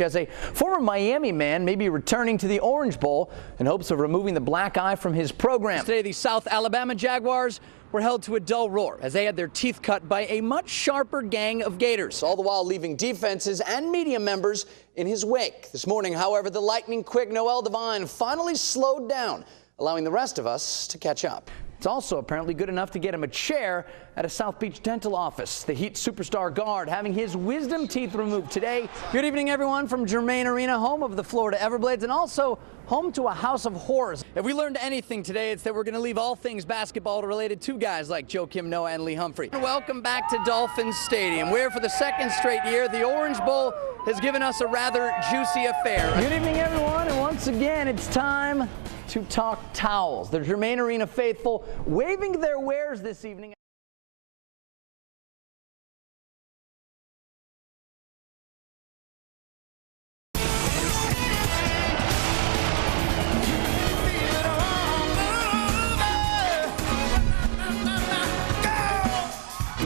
pitch as a former Miami man may be returning to the Orange Bowl in hopes of removing the black eye from his program. Today, the South Alabama Jaguars were held to a dull roar as they had their teeth cut by a much sharper gang of Gators, all the while leaving defenses and media members in his wake. This morning, however, the lightning-quick Noel Devine finally slowed down, allowing the rest of us to catch up. It's also apparently good enough to get him a chair at a South Beach dental office. The Heat superstar guard having his wisdom teeth removed today. Good evening, everyone, from Germain Arena, home of the Florida Everblades, and also home to a house of horrors. If we learned anything today, it's that we're going to leave all things basketball related to guys like Joakim Noah and Lee Humphrey. Welcome back to Dolphins Stadium, where for the second straight year, the Orange Bowl has given us a rather juicy affair. Good evening, everyone, and once again, it's time to talk towels. The Germain Arena faithful waving their wares this evening.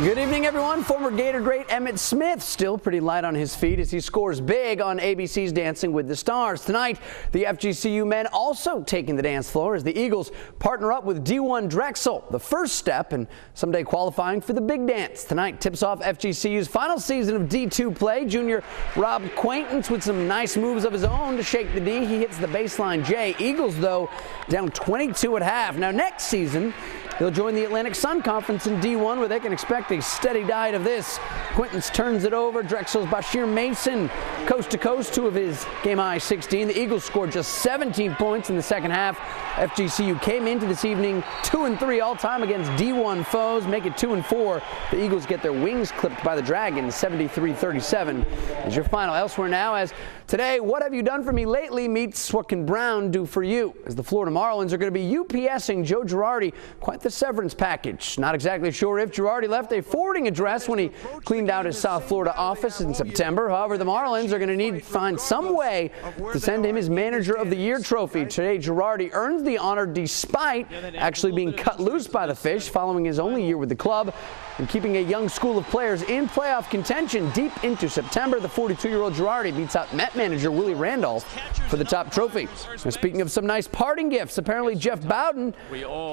Good evening, everyone. Former Gator great Emmitt Smith still pretty light on his feet as he scores big on ABC's Dancing with the Stars. Tonight, the FGCU men also taking the dance floor as the Eagles partner up with D1 Drexel, the first step in someday qualifying for the big dance. Tonight tips off FGCU's final season of D2 play. Junior Rob Quaintance with some nice moves of his own to shake the D. He hits the baseline J. Eagles, though, down 22 at half. Now, next season, they'll join the Atlantic Sun Conference in D1, where they can expect a steady diet of this. Quintance turns it over. Drexel's Bashir Mason, coast to coast, 2 of his game-high 16. The Eagles scored just 17 points in the second half. FGCU came into this evening 2-3 all-time against D1 foes, make it 2-4. The Eagles get their wings clipped by the Dragons, 73-37 is your final. Elsewhere now, as today, What Have You Done For Me Lately meets What Can Brown Do For You, as the Florida Marlins are going to be UPSing Joe Girardi quite the severance package. Not exactly sure if Girardi left a forwarding address when he cleaned out his South Florida office in September. However, the Marlins are going to need to find some way to send him his Manager of the Year trophy. Today, Girardi earns the honor despite actually being cut loose by the Fish following his only year with the club and keeping a young school of players in playoff contention deep into September. The 42-year-old Girardi beats out Met manager Willie Randolph for the top trophy. And speaking of some nice parting gifts, apparently Jeff Bowden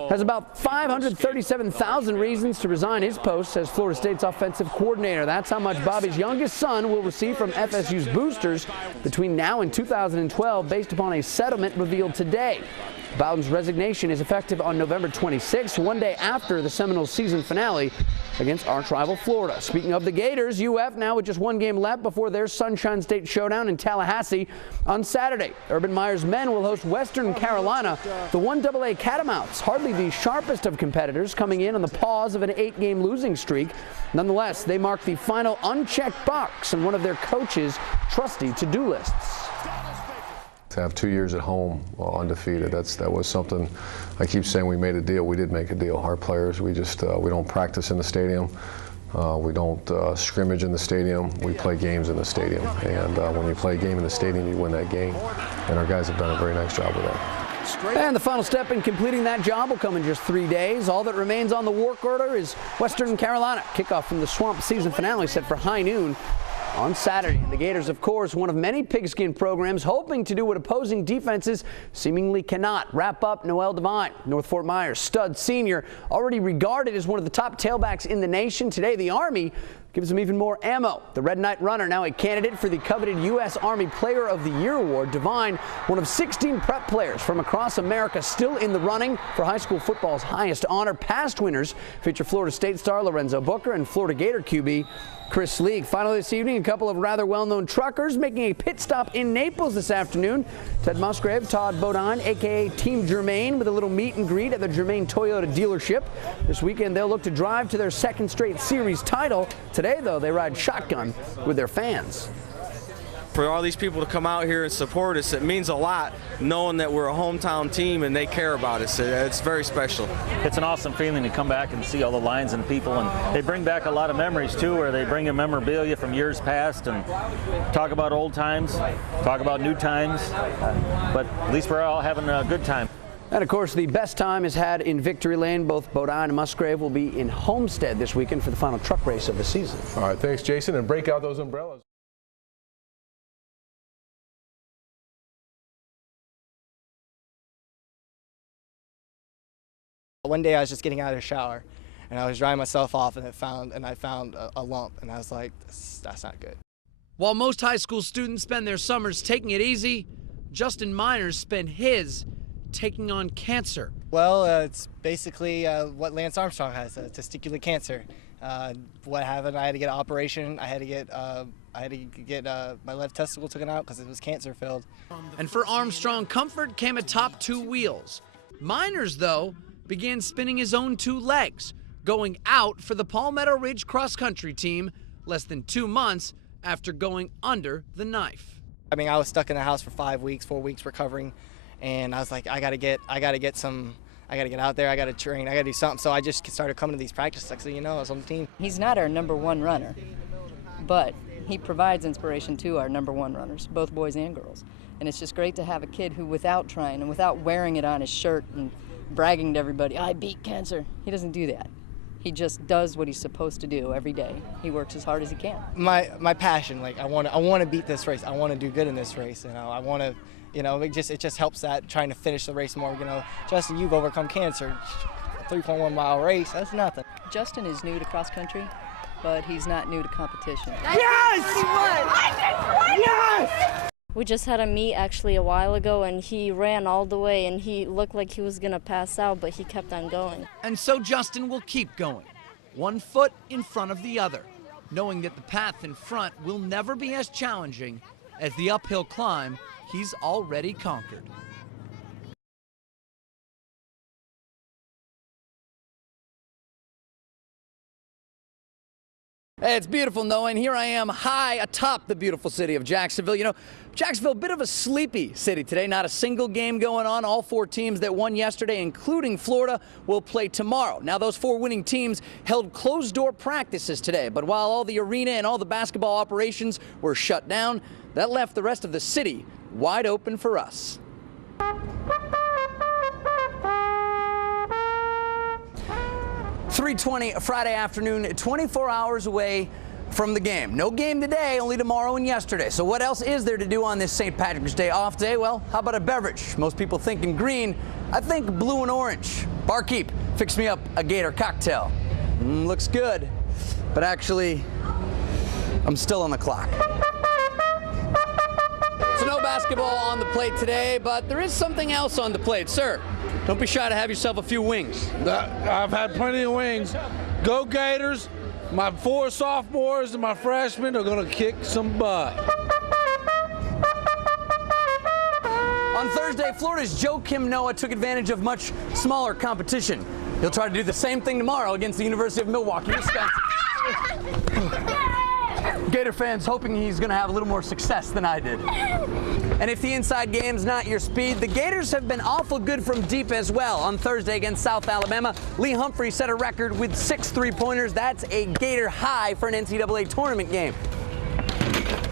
has about 537,000 reasons to resign his post as Florida State's offensive coordinator. That's how much Bobby's youngest son will receive from FSU's boosters between now and 2012, based upon a settlement revealed today. Bowden's resignation is effective on November 26th, one day after the Seminoles season finale against arch-rival Florida. Speaking of the Gators, UF now with just one game left before their Sunshine State showdown in Tallahassee on Saturday. Urban Meyer's men will host Western Carolina, the 1AA Catamounts, hardly the sharpest of competitors, coming in on the pause of an 8-game losing streak. Nonetheless, they mark the final unchecked box on one of their coach's trusty to-do lists. To have 2 years at home undefeated, that was something. I keep saying we made a deal. We did make a deal. Our players, we don't practice in the stadium. We don't scrimmage in the stadium. We play games in the stadium. And when you play a game in the stadium, you win that game. And our guys have done a very nice job with that. And the final step in completing that job will come in just 3 days. All that remains on the work order is Western Carolina. Kickoff from the Swamp season finale set for high noon on Saturday. The Gators, of course, one of many pigskin programs hoping to do what opposing defenses seemingly cannot. Wrap up Noel Devine, North Fort Myers stud senior, already regarded as one of the top tailbacks in the nation. Today, the Army gives him even more ammo. The Red Knight runner, now a candidate for the coveted U.S. Army Player of the Year award. Devine, one of 16 prep players from across America, still in the running for high school football's highest honor. Past winners feature Florida State star Lorenzo Booker and Florida Gator QB Chris Leak. Finally this evening, a couple of rather well-known truckers making a pit stop in Naples this afternoon. Ted Musgrave, Todd Bodine, a.k.a. Team Germain, with a little meet and greet at the Germain Toyota dealership. This weekend, they'll look to drive to their second straight series title. Today, though, they ride shotgun with their fans. For all these people to come out here and support us, it means a lot knowing that we're a hometown team and they care about us. It's very special. It's an awesome feeling to come back and see all the lines and people, and they bring back a lot of memories too, where they bring in memorabilia from years past and talk about old times, talk about new times, but at least we're all having a good time. And of course, the best time is had in Victory Lane. Both Bodine and Musgrave will be in Homestead this weekend for the final truck race of the season. All right, thanks, Jason, and break out those umbrellas. One day I was just getting out of the shower, and I was drying myself off, and I found a lump, and I was like, that's not good. While most high school students spend their summers taking it easy, Justin Miners spent his taking on cancer. Well, it's basically what Lance Armstrong has, testicular cancer. What happened? I had to get an operation. I had to get my left testicle taken out because it was cancer filled. And for Armstrong, comfort came atop 2 wheels. Miners, though, began spinning his own 2 legs, going out for the Palmetto Ridge cross-country team less than 2 months after going under the knife. I mean, I was stuck in the house for 4 weeks recovering, and I was like, I gotta get out there, I gotta train, I gotta do something. So I just started coming to these practices. Next thing you know, I was on the team. He's not our #1 runner, but he provides inspiration to our #1 runners, both boys and girls. And it's just great to have a kid who, without trying and without wearing it on his shirt and bragging to everybody, I beat cancer, he doesn't do that. He just does what he's supposed to do every day. He works as hard as he can. My passion, like I want to beat this race. I want to do good in this race. I want to, it just helps that trying to finish the race more. Justin, you've overcome cancer. A 3.1 mile race, that's nothing. Justin is new to cross country, but he's not new to competition. Yes! Yes! We just had a meet actually a while ago, and he ran all the way, and he looked like he was gonna pass out, but he kept on going. And so Justin will keep going, 1 foot in front of the other, knowing that the path in front will never be as challenging as the uphill climb he's already conquered. Hey, it's beautiful, Noah, and here I am high atop the beautiful city of Jacksonville. Jacksonville, a bit of a sleepy city today. Not a single game going on. All 4 teams that won yesterday, including Florida, will play tomorrow. Now, those 4 winning teams held closed-door practices today, but while all the arena and all the basketball operations were shut down, that left the rest of the city wide open for us. 3:20 Friday afternoon, 24 hours away from the game. No game today, only tomorrow and yesterday. So what else is there to do on this St. Patrick's Day off day? Well, how about a beverage? Most people thinking green. I think blue and orange. Barkeep, fix me up a Gator cocktail. Looks good, but actually, I'm still on the clock. So no basketball on the plate today, but there is something else on the plate. Sir, don't be shy to have yourself a few wings. I've had plenty of wings. Go Gators. My 4 sophomores and my freshmen are going to kick some butt. On Thursday, Florida's Joakim Noah took advantage of much smaller competition. He'll try to do the same thing tomorrow against the University of Milwaukee, Wisconsin. Gator fans hoping he's going to have a little more success than I did. And if the inside game's not your speed, the Gators have been awful good from deep as well. On Thursday against South Alabama, Lee Humphrey set a record with 6 3-pointers. That's a Gator high for an NCAA tournament game.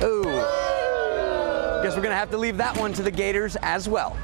Ooh. Guess we're going to have to leave that one to the Gators as well.